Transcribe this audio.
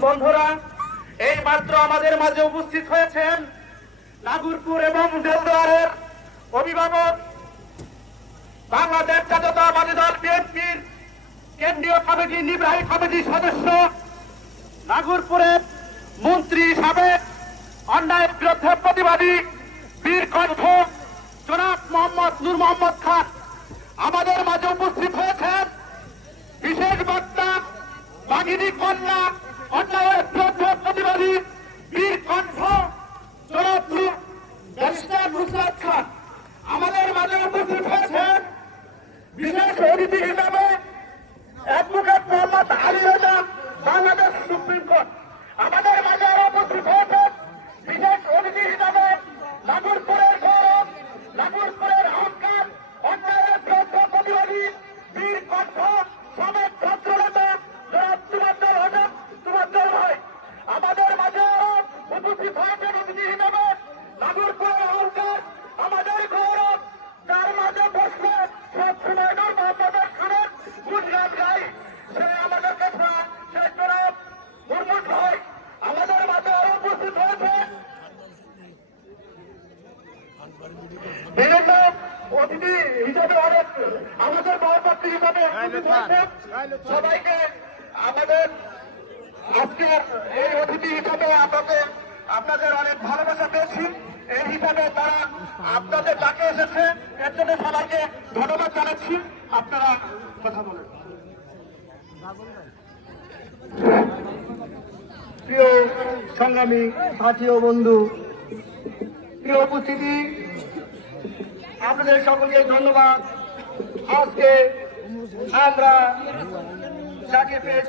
বন্ধুরা এই মাত্র আমাদের মাঝে উপস্থিত হয়েছেন নাগুরপুর এবং দেলদুয়ারের অভিভাবক বাংলাদেশ জাতীয়তাবাদী দল বিএনপির কেন্দ্রীয় কমিটি, নির্বাহী কমিটির সদস্য, নাগরপুরের মন্ত্রী সাবেক অন্যায়ের বিরুদ্ধে প্রতিবাদী বীর কণ্ঠ জনাব মোহাম্মদ নূর মোহাম্মদ খান আমাদের মাঝে উপস্থিত হয়েছেন বিশেষ বক্তা বাগিনী কন্যা অন্যায়ের বিরুদ্ধে প্রতিবাদী বীর কণ্ঠ জনাব নূর- ব্যারিস্টার নুসরাত খান আমাদের মাঝে উপস্থিত হয়েছেন বিশেষ অতিথি হিসাবে অ্যাডভোকেট মোহাম্মদ আলী রাজা বাংলাদেশ সুপ্রিম কোর্ট আমাদের মাঝে আরও উপস্থিত হয়েছেন বিশেষ অতিথি হিসাবে নাগরপুরের গৌরব, নাগরপুরের অহংকার, অন্যায়ের বিরুদ্ধে প্রতিবাদী বীর কণ্ঠ, সমেত ছাত্রনেতা জনাব তুমাদ্দল হোসেন তুমাদ্দল ভাই। আমাদের মাঝে আরও উপস্থিত হয়েছেন অতিথি হিসাবে নাগরপুরের অহংকার আমাদের গৌরব যার মাঝে বসলে সবসময় নূর মোহাম্মদ খানের গুজরাট গাই সে আমাদের কাছে সে জনাব মুরমুদ ভাই আমাদের মাঝে আরও উপস্থিত হয়েছে বিভিন্ন অতিথি হিসেবে অনেক আমাদের মহাপাত্রী হিসাবে সবাইকে আমাদের আজকের এই অতিথি হিসাবে আপনাদের আপনাদের অনেক ভালোবাসা পেয়েছি। এই হিসাবে তারা আপনাদের ডাকে এসেছে। এর জন্য সবাইকে ধন্যবাদ জানাচ্ছি। আপনারা কথা বলেন। প্রিয় সংগ্রামী সাথী ও বন্ধু প্রিয় উপস্থিতি আপনাদের সকলকে ধন্যবাদ। আজকে আমরা